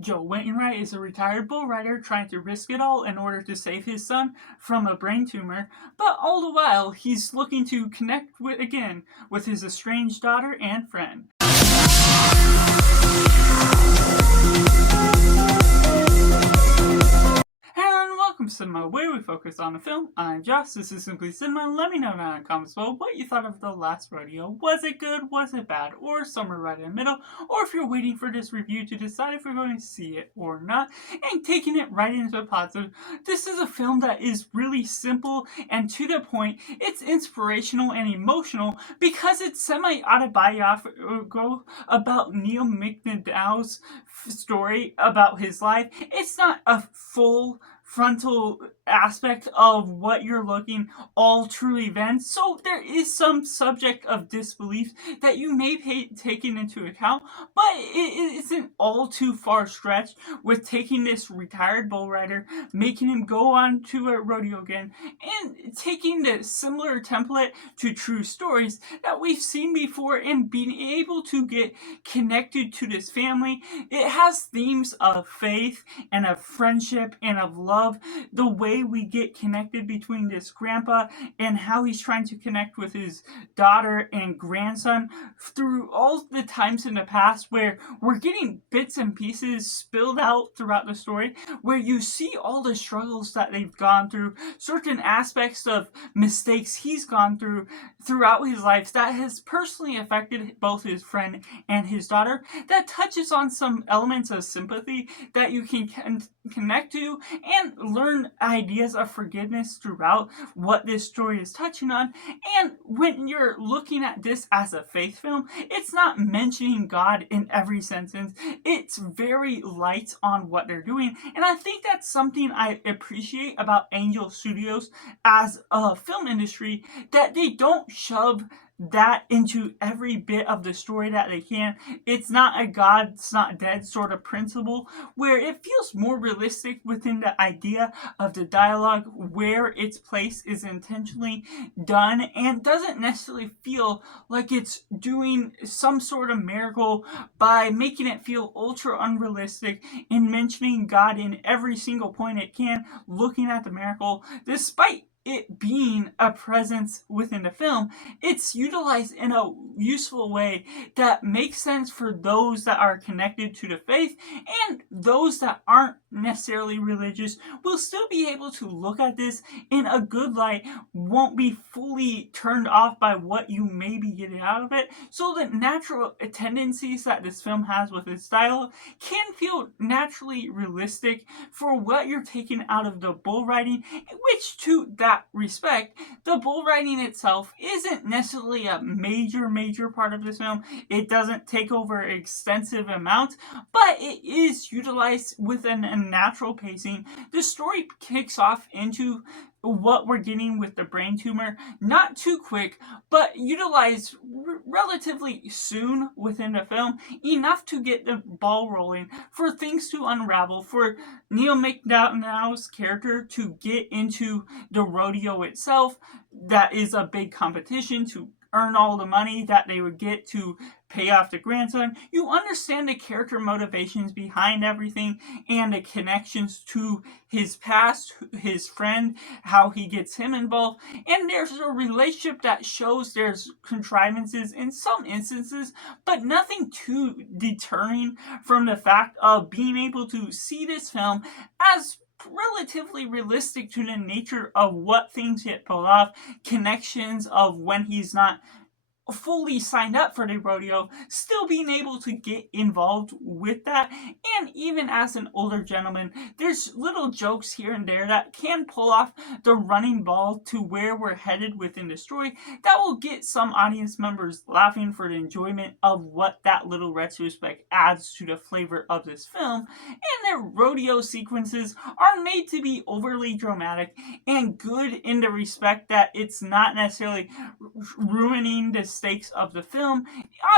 Joe Wainwright is a retired bull rider trying to risk it all in order to save his son from a brain tumor, but all the while he's looking to connect again with his estranged daughter and friend. And welcome to Cinema, where we focus on a film. I'm Josh, this is Simply Cinema. Let me know down in the comments below what you thought of The Last Rodeo. Was it good, was it bad, or somewhere right in the middle? Or if you're waiting for this review to decide if you're going to see it or not, and taking it right into the positive, this is a film that is really simple and to the point. It's inspirational and emotional because it's semi-autobiographical about Neil McDowell's story about his life. It's not a full frontal aspect of what you're looking all true events, so there is some subject of disbelief that you may take into account, but it isn't all too far stretched with taking this retired bull rider, making him go on to a rodeo again, and taking the similar template to true stories that we've seen before and being able to get connected to this family. It has themes of faith and of friendship and of love. The way we get connected between this grandpa and how he's trying to connect with his daughter and grandson through all the times in the past where we're getting bits and pieces spilled out throughout the story, where you see all the struggles that they've gone through, certain aspects of mistakes he's gone through throughout his life that has personally affected both his friend and his daughter, that touches on some elements of sympathy that you can connect to and learn ideas of forgiveness throughout what this story is touching on. And when you're looking at this as a faith film, it's not mentioning God in every sentence. It's very light on what they're doing, and I think that's something I appreciate about Angel Studios as a film industry, that they don't shove that into every bit of the story that they can. It's not a God's not dead sort of principle, where it feels more realistic within the idea of the dialogue, where its place is intentionally done, and doesn't necessarily feel like it's doing some sort of miracle by making it feel ultra unrealistic and mentioning God in every single point it can, looking at the miracle, despite it being a presence within the film. It's utilized in a useful way that makes sense for those that are connected to the faith, and those that aren't necessarily religious will still be able to look at this in a good light, won't be fully turned off by what you may be getting out of it. So the natural tendencies that this film has with its style can feel naturally realistic for what you're taking out of the bull riding, which to that respect, the bull riding itself isn't necessarily a major part of this film. It doesn't take over extensive amounts, but it is utilized within a natural pacing. The story kicks off into what we're getting with the brain tumor, not too quick, but utilized relatively soon within the film, enough to get the ball rolling, for things to unravel, for Neil McDowell's character to get into the rodeo itself. That is a big competition to earn all the money that they would get to pay off the grandson. You understand the character motivations behind everything and the connections to his past, his friend, how he gets him involved, and there's a relationship that shows there's contrivances in some instances, but nothing too deterring from the fact of being able to see this film as relatively realistic to the nature of what things get pulled off, connections of when he's not fully signed up for the rodeo, still being able to get involved with that. And even as an older gentleman, there's little jokes here and there that can pull off the running ball to where we're headed within the story, that will get some audience members laughing for the enjoyment of what that little retrospect adds to the flavor of this film. And the rodeo sequences are made to be overly dramatic and good in the respect that it's not necessarily ruining the stakes of the film.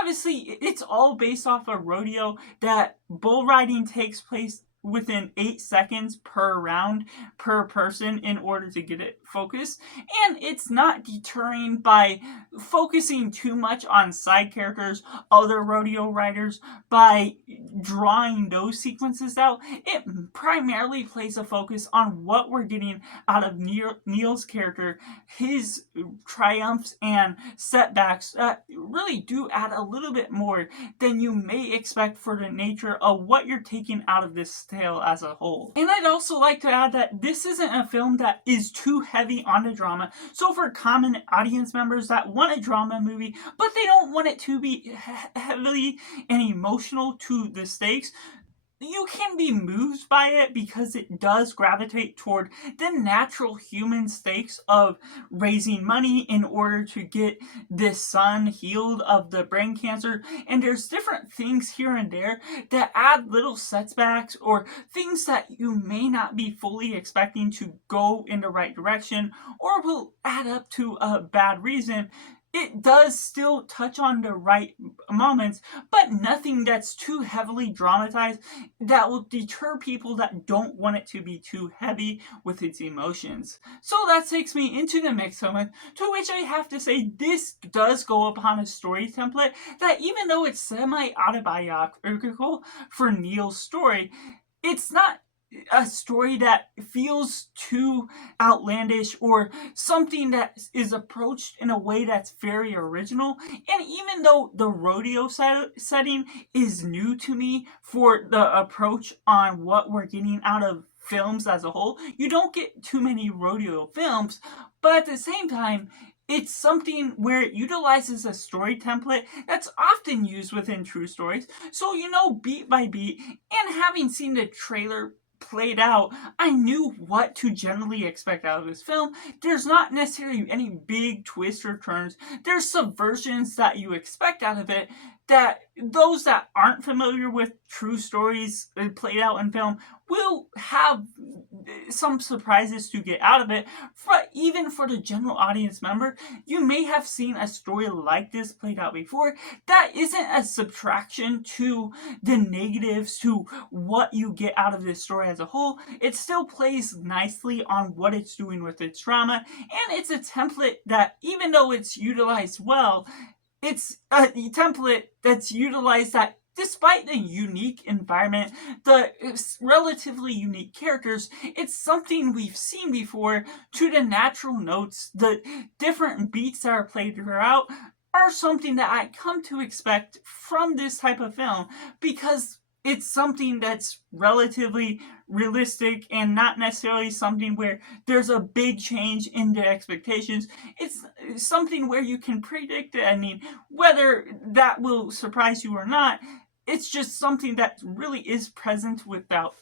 Obviously, it's all based off a rodeo, that bull riding takes place within 8 seconds per round per person in order to get it focused. And it's not deterring by focusing too much on side characters, other rodeo riders, by drawing those sequences out. It primarily plays a focus on what we're getting out of Neil's character, his triumphs and setbacks that really do add a little bit more than you may expect for the nature of what you're taking out of this tale as a whole. And I'd also like to add that this isn't a film that is too heavy on the drama. So for common audience members that want a drama movie, but they don't want it to be heavily and emotional to the stakes, you can be moved by it because it does gravitate toward the natural human stakes of raising money in order to get this son healed of the brain cancer. And there's different things here and there that add little setbacks or things that you may not be fully expecting to go in the right direction or will add up to a bad reason. It does still touch on the right moments, but nothing that's too heavily dramatized that will deter people that don't want it to be too heavy with its emotions. So that takes me into the next moment, to which I have to say this does go upon a story template that, even though it's semi-autobiographical for Neil's story, it's not a story that feels too outlandish or something that is approached in a way that's very original. And even though the rodeo setting is new to me for the approach on what we're getting out of films as a whole, you don't get too many rodeo films, but at the same time, it's something where it utilizes a story template that's often used within true stories. So, beat by beat, and having seen the trailer played out, I knew what to generally expect out of this film. There's not necessarily any big twists or turns. There's subversions that you expect out of it that those that aren't familiar with true stories played out in film will have some surprises to get out of it. But even for the general audience member, you may have seen a story like this played out before. That isn't a subtraction to the negatives, to what you get out of this story as a whole. It still plays nicely on what it's doing with its drama, and it's a template that, even though it's utilized well, it's a template that's utilized that, despite the unique environment, the relatively unique characters, it's something we've seen before. To the natural notes, the different beats that are played throughout are something that I come to expect from this type of film, because it's something that's relatively realistic and not necessarily something where there's a big change in the expectations. It's something where you can predict the ending, whether that will surprise you or not. It's just something that really is present without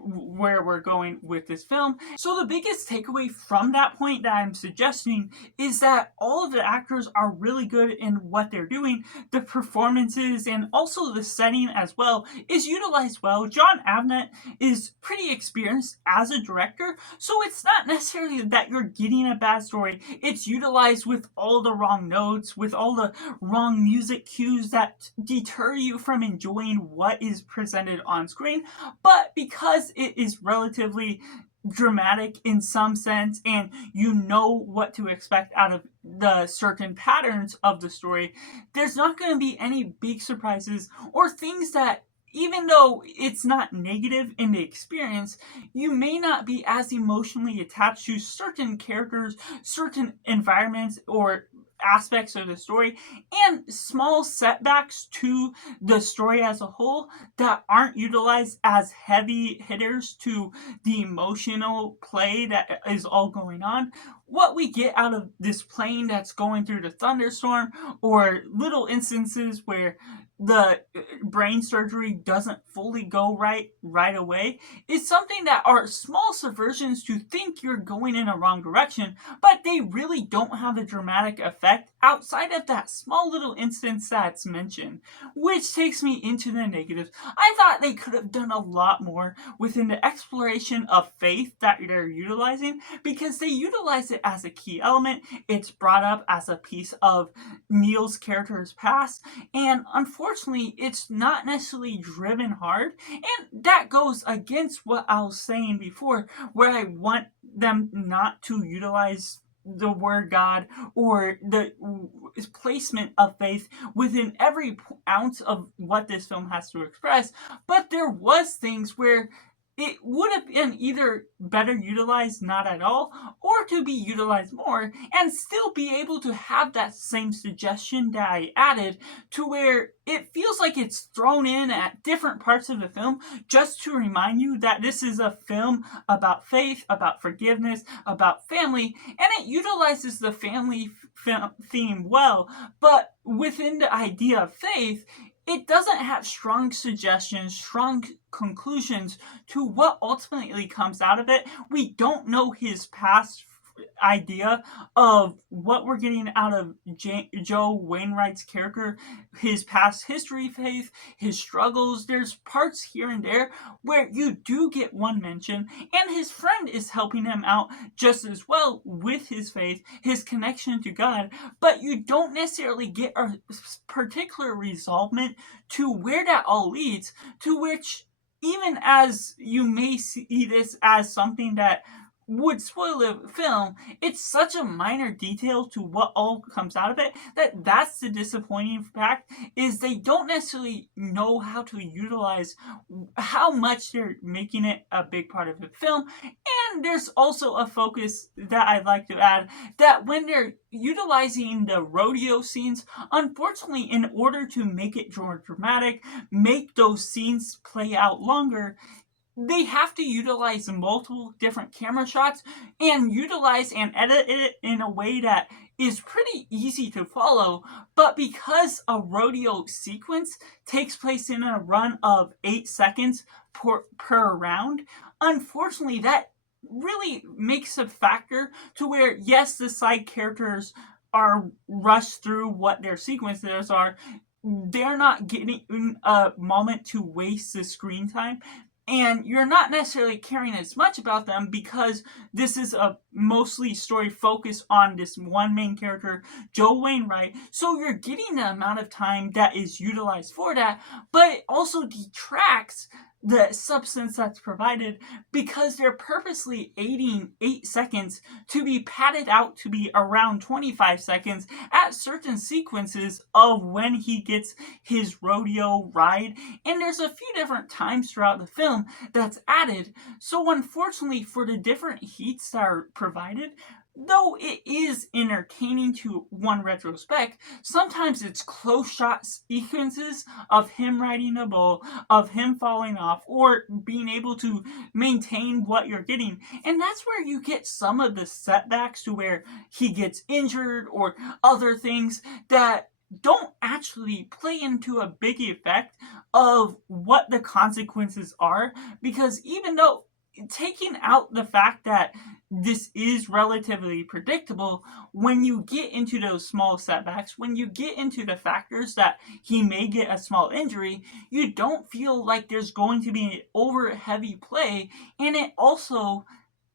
where we're going with this film. So the biggest takeaway from that point that I'm suggesting is that all of the actors are really good in what they're doing. The performances and also the setting as well is utilized well. John Avnet is pretty experienced as a director, so it's not necessarily that you're getting a bad story. It's utilized with all the wrong notes, with all the wrong music cues that deter you from enjoying what is presented on screen. But because it is relatively dramatic in some sense, and you know what to expect out of the certain patterns of the story, there's not going to be any big surprises or things that, even though it's not negative in the experience, you may not be as emotionally attached to certain characters, certain environments, or aspects of the story, and small setbacks to the story as a whole that aren't utilized as heavy hitters to the emotional play that is all going on. What we get out of this plane that's going through the thunderstorm, or little instances where the brain surgery doesn't fully go right away, is something that are small subversions to think you're going in a wrong direction, but they really don't have a dramatic effect outside of that small little instance that's mentioned. Which takes me into the negatives. I thought they could have done a lot more within the exploration of faith that they're utilizing, because they utilize it as a key element. It's brought up as a piece of Neil's character's past, and unfortunately unfortunately, it's not necessarily driven hard, and that goes against what I was saying before, where I want them not to utilize the word God or the placement of faith within every ounce of what this film has to express. But there was things where it would have been either better utilized not at all or to be utilized more and still be able to have that same suggestion that I added, to where it feels like it's thrown in at different parts of the film just to remind you that this is a film about faith, about forgiveness, about family, and it utilizes the family theme well, but within the idea of faith, it doesn't have strong suggestions, strong conclusions to what ultimately comes out of it. We don't know his past idea of what we're getting out of Joe Wainwright's character, his past history, faith, his struggles. There's parts here and there where you do get one mention, and his friend is helping him out just as well with his faith, his connection to God, but you don't necessarily get a particular resolvement to where that all leads, to which, even as you may see this as something that would spoil the film, it's such a minor detail to what all comes out of it that that's the disappointing fact, is they don't necessarily know how to utilize how much they're making it a big part of the film. And there's also a focus that I'd like to add, that when they're utilizing the rodeo scenes, unfortunately, in order to make it more dramatic, make those scenes play out longer, they have to utilize multiple different camera shots and utilize and edit it in a way that is pretty easy to follow. But because a rodeo sequence takes place in a run of 8 seconds per round, unfortunately, that really makes a factor to where, yes, the side characters are rushed through what their sequences are. They're not getting a moment to waste the screen time, and you're not necessarily caring as much about them because this is a mostly story focused on this one main character, Joe Wainwright. So you're getting the amount of time that is utilized for that, but it also detracts the substance that's provided because they're purposely aiding 8 seconds to be padded out to be around 25 seconds at certain sequences of when he gets his rodeo ride. And there's a few different times throughout the film that's added. So unfortunately, for the different heats that are provided, though it is entertaining to one retrospect, sometimes it's close shot sequences of him riding a bull, of him falling off, or being able to maintain what you're getting. And that's where you get some of the setbacks, to where he gets injured or other things that don't actually play into a big effect of what the consequences are. Because even though, taking out the fact that this is relatively predictable, when you get into those small setbacks, when you get into the factors that he may get a small injury, you don't feel like there's going to be an over heavy play. And it also,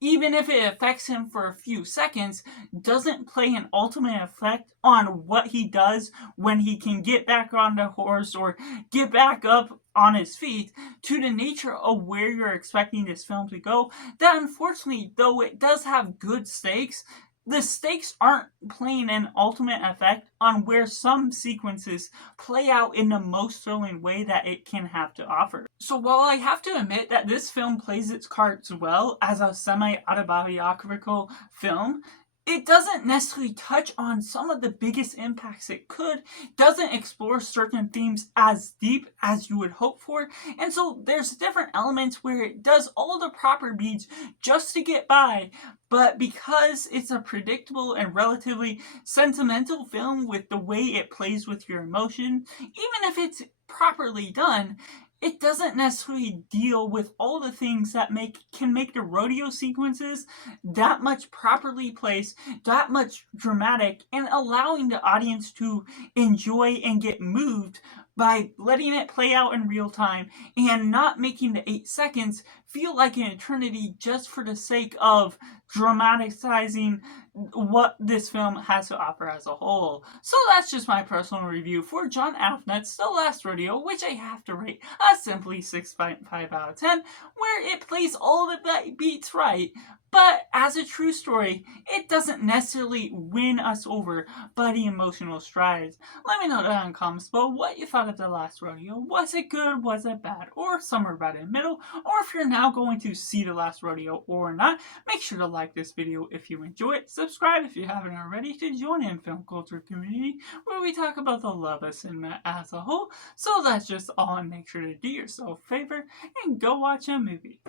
even if it affects him for a few seconds, doesn't play an ultimate effect on what he does when he can get back on the horse or get back up on his feet, to the nature of where you're expecting this film to go. That, unfortunately, though it does have good stakes, the stakes aren't playing an ultimate effect on where some sequences play out in the most thrilling way that it can have to offer. So while I have to admit that this film plays its cards well as a semi-autobiographical film, it doesn't necessarily touch on some of the biggest impacts it could, doesn't explore certain themes as deep as you would hope for, and so there's different elements where it does all the proper beats just to get by. But because it's a predictable and relatively sentimental film with the way it plays with your emotion, even if it's properly done, it doesn't necessarily deal with all the things that can make the rodeo sequences that much properly placed, that much dramatic, and allowing the audience to enjoy and get moved by letting it play out in real time and not making the 8 seconds feel like an eternity just for the sake of dramatizing what this film has to offer as a whole. So that's just my personal review for John Afnet's The Last Rodeo, which I have to rate a simply 6.5 out of 10, where it plays all the beats right, but as a true story, it doesn't necessarily win us over by the emotional strides. Let me know down in the comments below what you thought of The Last Rodeo. Was it good? Was it bad? Or somewhere right in the middle? Or if you're now going to see The Last Rodeo or not, make sure to like this video if you enjoy it. Subscribe if you haven't already to join in film culture community where we talk about the love of cinema as a whole. So that's just all, and make sure to do yourself a favor and go watch a movie.